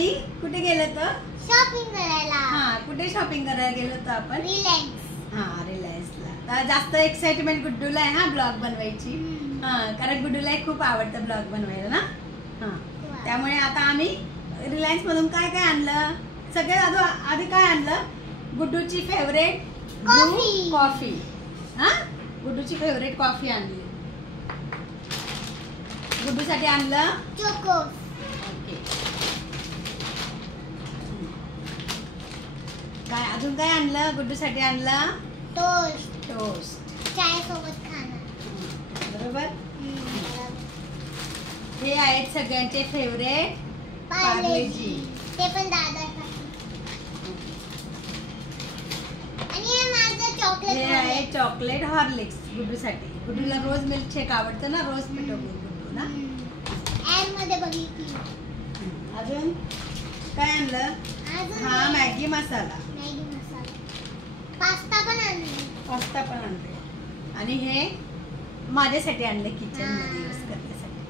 आम्ही कुठे गेलो होतो? शॉपिंग करायला. हा, कुठे शॉपिंग करायला गेलो होतो आपण? रिलायन्स. हा, रिलायन्सला. तर जास्त एक्साइटमेंट गुड्डूला आहे हा ब्लॉग बनवायची. हा, कारण गुड्डूला खूप आवडतं ब्लॉग बनवायला ना. हा, त्यामुळे आता आम्ही रिलायन्स मधून काय काय आणलं, सगळ्यात आधी काय आणलं, गुड्डूची फेवरेट कॉफी. हा, गुड्डूची फेवरेट कॉफी आणली. गुड्डूसाठी आणलं चोकोस. ओके. काय अजून काय आणलं? गुड्डूसाठी आणलं टोस्ट चाय सोबत खाणं. बरोबर. हे आहेत सगळ्यांचे फेवरेट पार्लेजी. ते पण दादासाठी. आणि हे माझं चॉकलेट. हे आहे चॉकलेट हॉर्लिक्स गुड्डूसाठी. गुड्डूला रोज मिल्क शेक आवडतं ना, रोज पिटवतो गुड्डू ना. ऍड मध्ये बघितली. अजून काय आणलं? हा, मॅगी मसाला. मॅगी मसाला. पास्ता पण आणले. आणि हे माझ्यासाठी आणले किचन मध्ये यूज करण्यासाठी.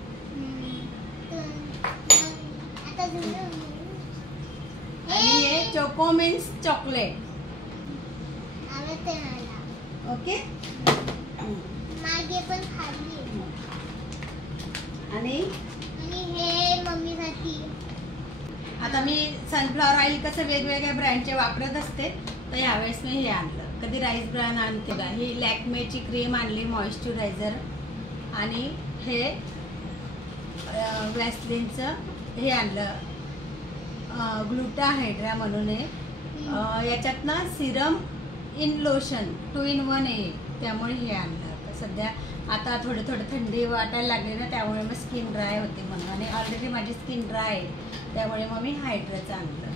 आणि हे चोकोमिन्स चॉकलेट. आवडते मला. ओके. मागे पण खाल्ली. आणि हे मम्मीसाठी. आता मी सनफ्लॉवर ऑइल कसं वेगवेगळ्या ब्रँडचे वापरत असते, तर यावेळेस मी हे आणलं. कधी राईस ब्रँड आणते का, ही लॅक्मेची क्रीम आणली मॉइश्चरायझर. आणि हे वॅसलिनचं हे आणलं ग्लुटाहायड्रा म्हणून आहे. याच्यात ना सिरम इन लोशन 2 in 1 आहे, त्यामुळे हे आणलं. सध्या आता थोडं थंडी वाटायला लागली ना, त्यामुळे मग स्किन ड्राय होते म्हणून. आणि ऑलरेडी माझी स्किन ड्राय आहे, त्यामुळे मग मी हायड्राचं आणलं.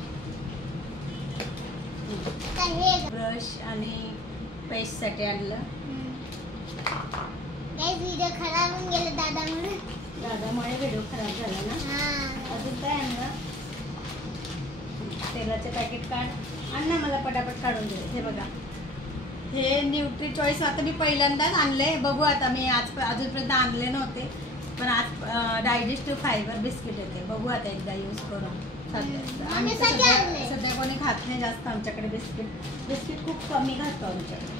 ब्रश आणि पेस्टसाठी आणलं. व्हिडिओ खराब होऊन गेला दादामुळे व्हिडिओ खराब झाला ना. अजून काय आणलं? तेलाचे पॅकेट काढ. आण ना, मला पटापट काढून दे. हे बघा, हे न्यूट्री चॉईस आता मी पहिल्यांदाच आणले. बघू आता, मी अजूनपर्यंत आणले नव्हते, पण आज डायजेस्टिव्ह फायबर बिस्किट येते. बघू आता एकदा यूज करून. सध्या कोणी खात नाही जास्त आमच्याकडे बिस्किट खूप कमी खातो आमच्याकडे.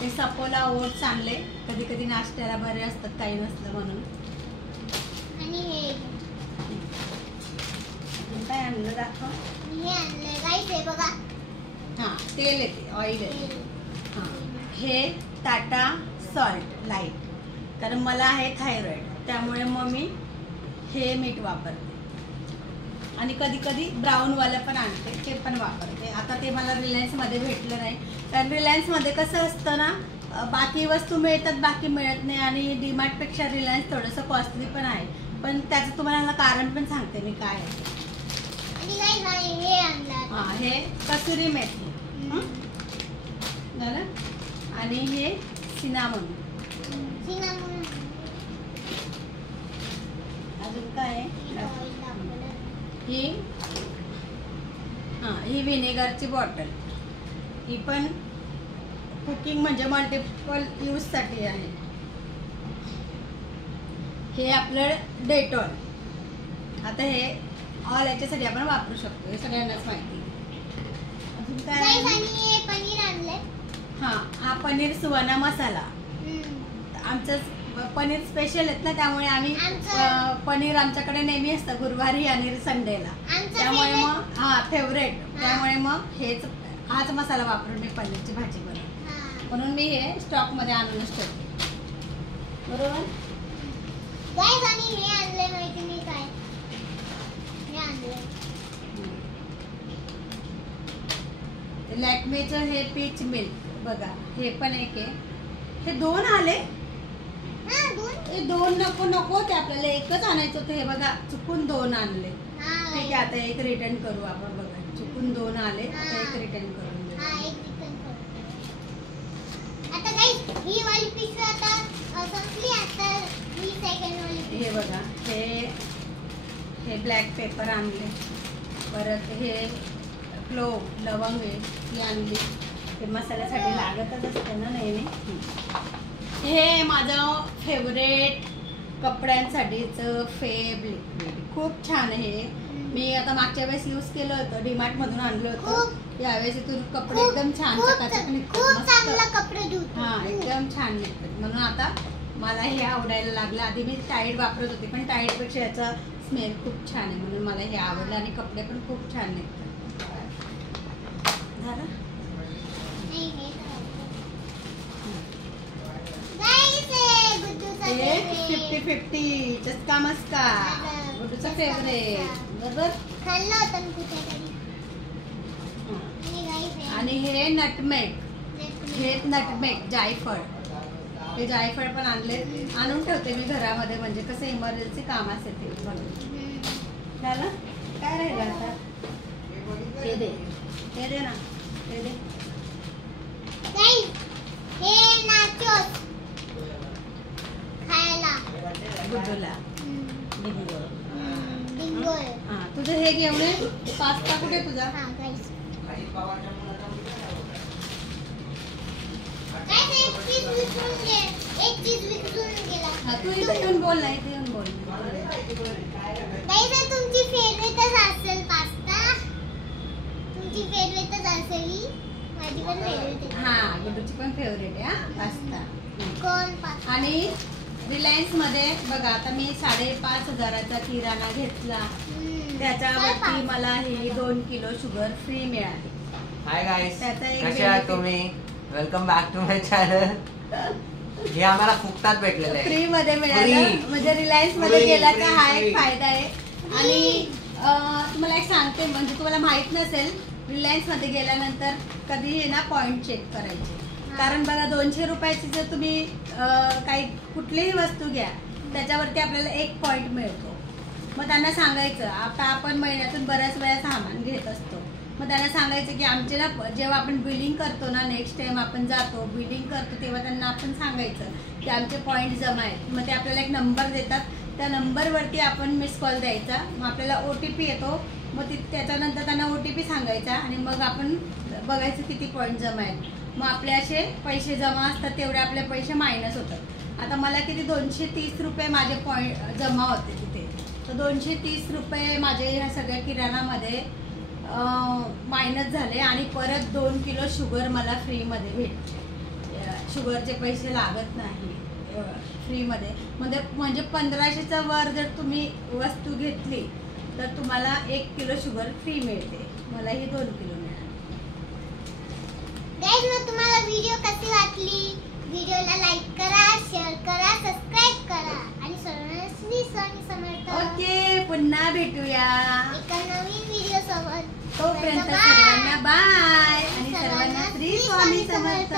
हे सपोला ओट्स आणले, कधी कधी नाश्त्याला बरे असतात, काही नसलं म्हणून. आणि हे काय आणलं दाखव. हे आणलं गाईस, हे बघा. हा, तेल येते, ऑइल येते. हा, हे टाटा सॉल्ट लाईट, कारण मला आहे थायरॉइड, त्यामुळे मग मी हे मीठ वापरते. आणि कधी कधी ब्राऊनवालं पण आणते, ते पण वापरते. आता ते मला रिलायन्समध्ये भेटलं नाही, कारण रिलायन्समध्ये कसं असतं ना, बाकी वस्तू मिळतात, बाकी मिळत नाही. आणि डीमार्टपेक्षा रिलायन्स थोडंसं कॉस्टली पण आहे. पण त्याचं तुम्हाला कारण पण सांगते मी काय आहे. हा, हे कसुरी मेथी झालं. आणि हे सिनामन. अजून काय आहे? ही व्हिनेगरची बॉटल. ही पण कुकिंग म्हणजे मल्टिपल यूजसाठी आहे. हे आपलं डेटॉल. आता हे ऑल याच्यासाठी आपण वापरू शकतो, हे सगळ्यांनाच माहिती. अजून काय? पनीर आणले. हा पनीर सुवाना मसाला. आमचं पनीर स्पेशल आहेत ना, त्यामुळे आम्ही पनीर आमच्याकडे नेहमी असतं गुरुवारी आणि संडेला. त्यामुळे मग फेवरेट, त्यामुळे मग हाच मसाला वापरून मी पनीरची भाजी बनवते. म्हणून मी हे स्टॉक मध्ये आणूनच ठेवते. बरोबर. आणि हे आणले माहिती नाही काय, हे आणले लॅक्मेचं हे पीच मिल्क. बघा, हे पण एक आहे. हे 2 आले. हे 2 नको ते आपल्याला एकच आणायचं होतं. हे बघा, चुकून 2 आणले. ठीक आहे, आता एक रिटर्न करू आपण. बघा, चुकून 2 आले, आता एक रिटर्न करून देऊ. आता गाईस, ही वाली पिशवी आता संपली. आता ही सेकंड वाली. हे बघा, हे ब्लॅक पेपर आणले. परत हे क्लोव लवंग ही आणली. हे मसाल्यासाठी लागतच असते ना नेहमी. हे माझं फेवरेट कपड्यांसाठीच फेब लिक्विड खूप छान आहे. मी आता मागच्या वेळेस यूज केलं होतं, डीमार्ट मधून आणलं होतं. यावेळेस इथून कपडे एकदम छान चकाचक निघतात. हा एकदम छान निघतात. म्हणून आता मला हे आवडायला लागलं. आधी मी टाईड वापरत होते पण टाईड पेक्षा याचा स्मेल खूप छान आहे म्हणून मला हे आवडलं आणि कपडे पण खूप छान निघतात. झालं? एक 50-50 चस्का मस्का गुड्डूचा फेवरेट बरोबर. खाल्लं होतं कुठेतरी. आणि हे नटमेग, हे नटमेग जायफळ, हे जायफळ पण आणून ठेवते मी घरामध्ये म्हणजे कसं इमर्जन्सी काम असेल ते म्हणून. झालं? काय राहिलं आता? हे दे, हे दे ना, हे दे. हे नाचोस खायला गुड्डूला. बिंगो. हा तुझं हे घेऊन ये. पास्ता कुठे तुझा? हा गाईस. हा तू इथे येऊन बोल ना, इथे येऊन बोल. तुमची फेवरेटच असेल पास्ता. तुमची फेवरेटच असेल. माझी पण फेवरेट आहे. हा गुड्डूची पण फेवरेट आहे हा पास्ता. कोण पास्ता? आणि रिलायन्स मध्ये बघा आता मी 5,500चा किराणा घेतला. त्याच्यावरती मला ही 2 किलो शुगर फ्री मिळाली. हाय गाईस, त्याचा एक कसे आहात तुम्ही? Welcome back to my channel. हे आम्हाला फुकटात भेटलेलं आहे, फ्री मध्ये मिळालं. म्हणजे रिलायन्स मध्ये गेला का हा एक फायदा आहे. आणि तुम्हाला एक सांगते, म्हणजे तुम्हाला माहित नसेल, रिलायन्स मध्ये गेल्यानंतर कधी ना पॉइंट चेक करायचे. कारण बघा 200 रुपयाची जर तुम्ही काही कुठलीही वस्तू घ्या त्याच्यावरती आपल्याला 1 पॉइंट मिळतो. मग त्यांना सांगायचं, आता आपण महिन्यातून बऱ्याच वेळा सामान घेत असतो, मग त्यांना सांगायचं की आमचे ना जेव्हा आपण बिलिंग करतो ना, नेक्स्ट टाइम आपण जातो बिलिंग करतो तेव्हा त्यांना आपण सांगायचं की आमचे पॉईंट जमा आहेत. मग ते आपल्याला एक नंबर देतात, त्या नंबरवरती आपण मिस कॉल द्यायचा. मग आपल्याला OTP येतो. मग त्याच्यानंतर त्यांना OTP सांगायचा आणि मग आपण बघायचं किती पॉईंट जमा आहेत. मग आपले असे पैसे जमा असतात, तेवढे आपले पैसे मायनस होतात. आता मला किती 230 रुपये माझे पॉईंट जमा होते तिथे. तर 230 रुपये माझे ह्या सगळ्या किराणामध्ये मायनस झाले आणि परत 2 किलो शुगर मला फ्रीमध्ये भेटते. शुगरचे पैसे लागत नाही फ्रीमध्ये. म्हणजे 1500च्या वर जर तुम्ही वस्तू घेतली तर तुम्हाला 1 किलो शुगर फ्री मिळते. मला ही 2 किलो मिळाली. गाईस, मग तुम्हाला व्हिडिओ कशी वाटली? व्हिडिओला लाईक करा, शेअर करा, सबस्क्राईब करा आणि सर्वांना श्री स्वामी समर्थ. ओके, पुन्हा भेटूया एका नवीन व्हिडिओ सोबत. तोपर्यंत सर्वांना बाय आणि सर्वांना श्री स्वामी समर्थ.